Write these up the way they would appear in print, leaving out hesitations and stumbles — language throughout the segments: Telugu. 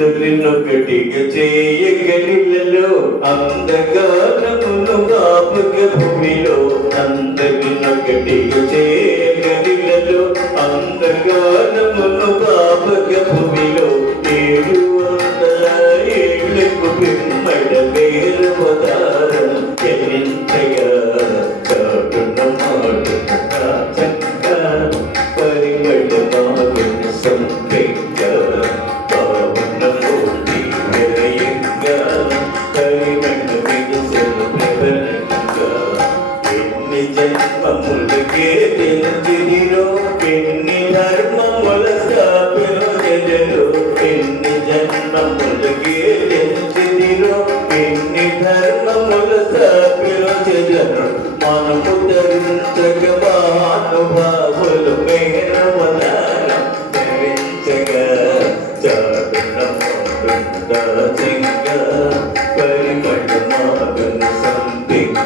అందులినొకటిగా చేయగలిలలో అందగానమును బాపుగ భూమిలో అందలినొకటిగా చేయగలిలలో అందగానమును బాపుగ భూమిలో 700 ఏళ్ళకు పిమ్మడ వేరు పదారం ఎంతగా చాటున మాటున చక్క పరిమళ మాగున సంపెంగ పావన మూర్తి వెలయంగా పరిమళ విగసను ప్రబలంగా ఎన్ని జన్మములకే తెలిసిరో ఎన్ని ధర్మముల స్థాపిలో జనులు ఎన్ని జన్మములకే తెలిసిరో ఎన్ని ధర్మముల స్థాపిలో జనులు మనము ధరించగా మహానుభావులు మేరవదారం ధరించగా చాటున దాచంగా పరిమళ మాగున సంపెంగ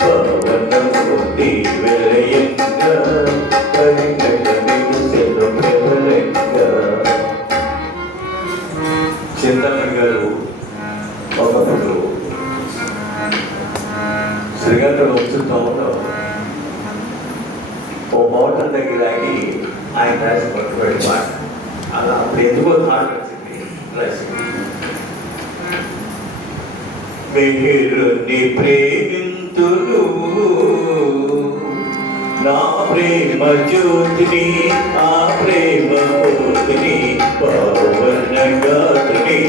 పావన మూర్తి వెలయంగా పరిమళ విగసను ప్రబలంగా. చింతమణి గారు ఒకప్పుడు శ్రీగంటలో వచ్చుతామలో ఓ మోటార్ దగ్గర ఆగి ఆయన రాసి పట్టుబడి మాట అలా అప్పుడు ఎందుకో థాట్ వచ్చింది రాసి మెహరుని ప్రేమింతులు నా ప్రేమ జ్యోతిని ఆ ప్రేమ కోతిని పవన గాత్రిని